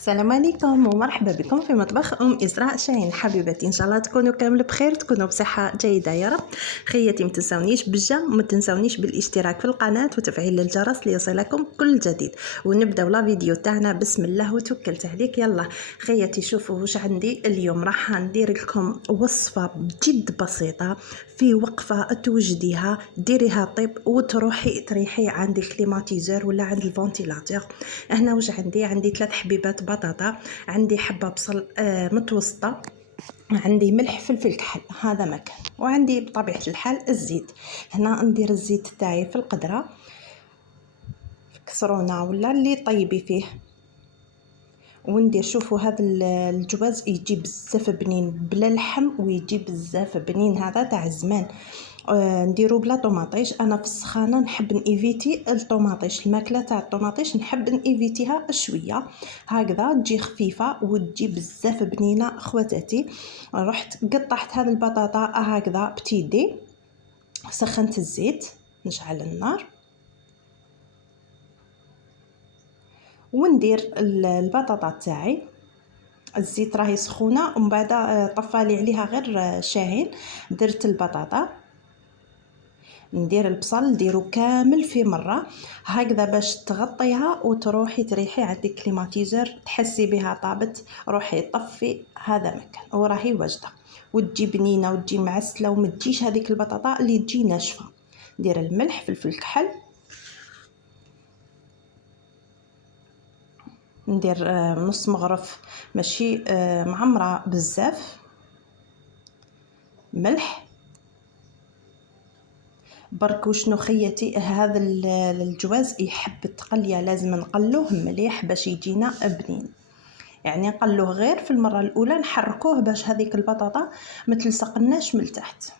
السلام عليكم ومرحبا بكم في مطبخ إسراء شاهين. حبيباتي ان شاء الله تكونوا كامل بخير، تكونوا بصحه جيده يا رب. خياتي ما تنساونيش بالجيم وما تنساونيش بالاشتراك في القناه وتفعيل الجرس ليصلكم كل جديد. ونبداو لا فيديو تاعنا بسم الله وتوكلت عليك. يلا خياتي شوفوا واش عندي اليوم. راح ندير لكم وصفه جد بسيطه في وقفه توجديها، ديريها طيب وتروحي تريحي عند الكليماتيزور ولا عند الفونتيلاتور. هنا واش عندي 3 حبيبات بطاطا، عندي حبه بصل متوسطه، عندي ملح فلفل كحل هذا مكان، وعندي بطبيعه الحال الزيت. هنا ندير الزيت تاعي في القدره في كسرونه ولا اللي طيبي فيه، وندير شوفوا هذا الجواز يجي بزاف بنين بلا لحم ويجي بزاف بنين، هذا تاع الزمان. نديرو بلا طوماطيش. انا في السخانه نحب نيفيتي الطوماطيش، الماكله تاع الطوماطيش نحب نيفيتيها شويه هكذا تجي خفيفه وتجي بزاف بنينه. خواتاتي رحت قطعت هذه البطاطا هكذا بتيدي، سخنت الزيت، نشعل النار وندير البطاطا تاعي. الزيت راهي سخونه ومن بعد طفالي عليها غير شاهين. درت البطاطا، ندير البصل نديرو كامل في مره هكذا باش تغطيها وتروحي تريحي عند الكليماتيزور، تحسي بها طابت روحي طفي هذا مكان وراهي واجده وتجي بنينه وتجي معسله وما تجيش هذيك البطاطا اللي تجي ناشفه. ندير الملح فلفل كحل، ندير نص مغرف ماشي معمره بزاف ملح. برك وشنو خياتي، هذا الجواز يحب التقليه، لازم نقلوه مليح باش يجينا بنين، يعني نقلوه غير في المره الاولى نحركوه باش هذيك البطاطا ما تلصقناش من تحت.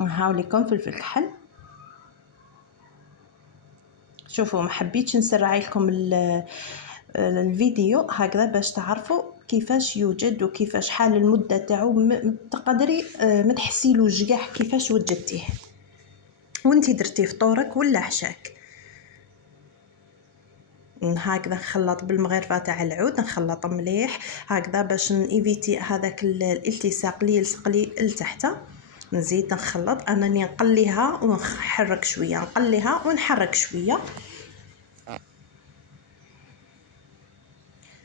نهاوليكم فلفل كحل. شوفوا ما حبيتش نسرع لكم الفيديو هكذا باش تعرفوا كيفاش يوجد وكيفاش حال المده تاعو، تقدري ما تحسيلوش كاع كيفاش وجدتيه وانتي درتي فطورك ولا عشاك. هكذا نخلط بالمغرفه تاع العود، نخلط مليح هكذا باش نيفيتي هذاك الالتصاق اللي يلصق لي لتحت. نزيد نخلط، انني نقليها ونحرك شويه، نقليها ونحرك شويه.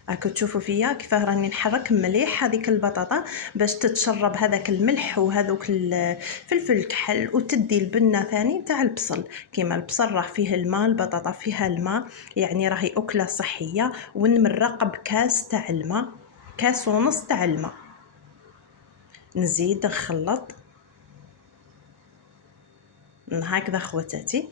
راكو تشوفوا فيا كيفاه راني نحرك مليح هذيك البطاطا باش تتشرب هذاك الملح وهذوك الفلفل الكحل وتدي البنه ثاني تاع البصل. كيما البصل راه فيه الماء، البطاطا فيها الماء، يعني راهي اكله صحيه. ونمرق بكاس تاع الماء، كاس ونص تاع الماء. نزيد نخلط هكذا خواتاتي.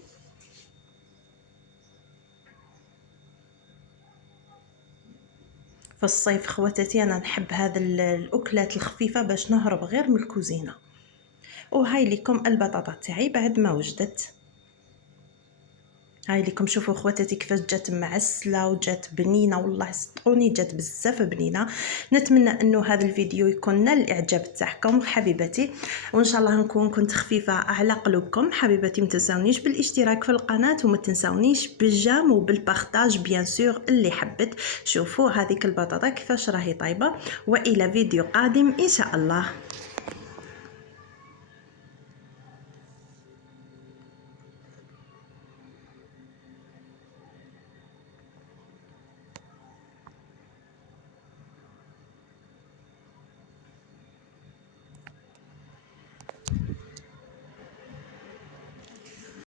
في الصيف خواتاتي انا نحب هذا الاكلات الخفيفه باش نهرب غير من الكوزينه. وهاي لكم البطاطا تاعي بعد ما وجدت. هاي لكم شوفوا خواتاتي كيفاش جات معسله وجات بنينه، والله صدقوني جات بزاف بنينه. نتمنى انه هذا الفيديو يكون نال الاعجاب تاعكم حبيباتي، وان شاء الله نكون كنت خفيفه على قلوبكم حبيباتي. ما تنساونيش بالاشتراك في القناه وما تنساونيش بالجام وبالبارطاج بيان سور اللي حبت. شوفوا هذيك البطاطا كيفاش راهي طيبه، والى فيديو قادم ان شاء الله.